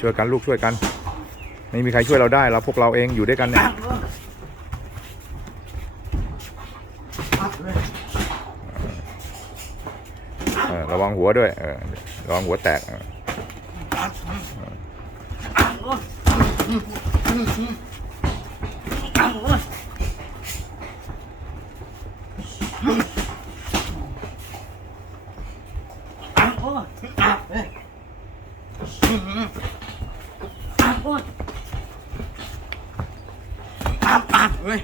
ช่วยกันลูกช่วยกัน ไม่มีใครช่วยเราได้เราพวกเราเองอยู่ด้วยกันเนี่ยระวังหัวด้วยระวังหัวแตกออ ปั๊บปั๊บปั๊บเลยปั๊บปั๊บปั๊บ เฮ้ย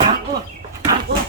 ปั๊บปั๊บปั๊บเลย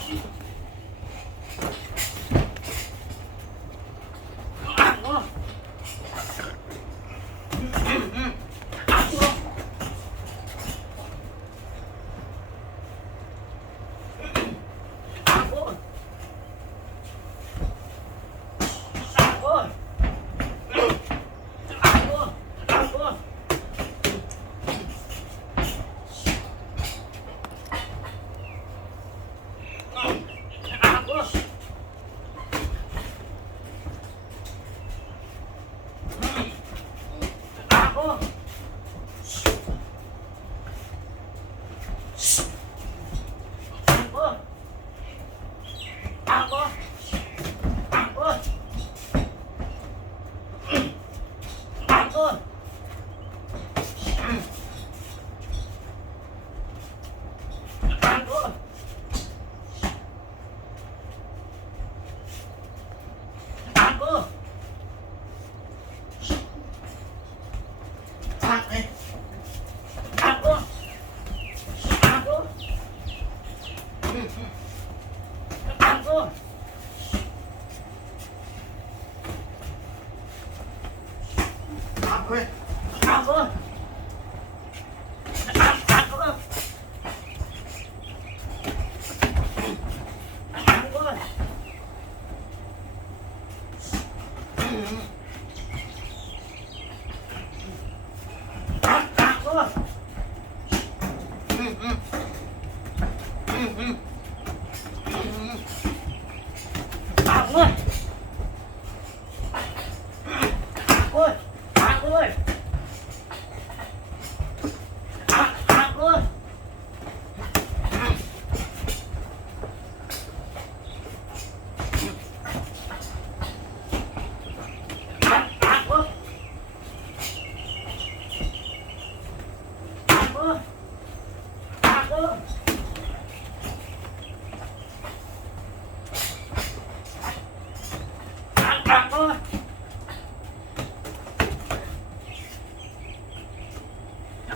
ปั๊บปั๊บปั๊บ ปั๊บเลยปั๊บเลยปั๊บปั๊บเลยปั๊บเลยปั๊บปั๊บเลยปั๊บเลยโอ้ย ปั๊บเลยปั๊บปั๊บเลยปั๊บปั๊บเลยปั๊บเลยปั๊บเลยปั๊บปั๊บเลย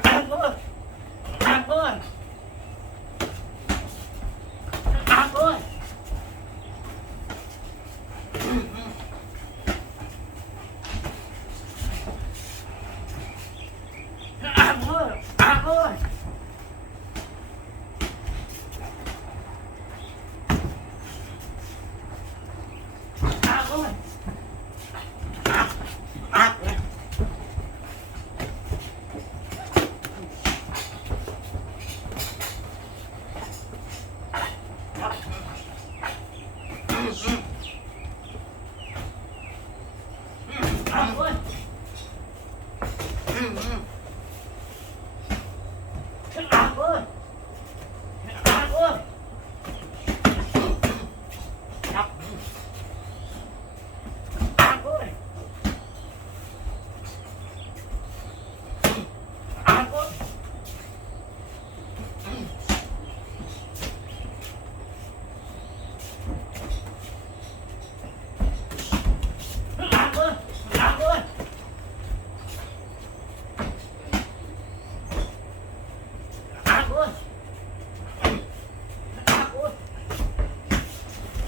ปั๊บเลยปั๊บเลยปั๊บเลยปั๊บเลย ปั๊บเลยปั๊บเลยปั๊บปั๊บเลย ปั๊บเลยปั๊บเลยปั๊บเลยปั๊บปั๊บเลยปั๊บเลยปั๊บเลยปั๊บเลยปั๊บเลยปั๊บเลย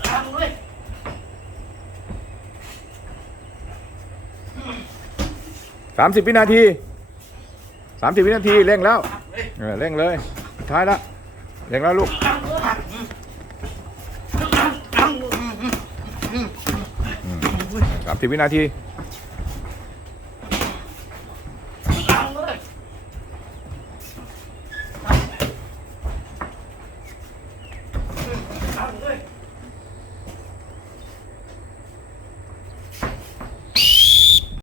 ปั๊บเลย สามสิบวินาทีสามสิบวินาทีเร่งแล้วเออเร่งเลยสุดท้ายแล้วเร่งแล้วลูกสามสิบวินาที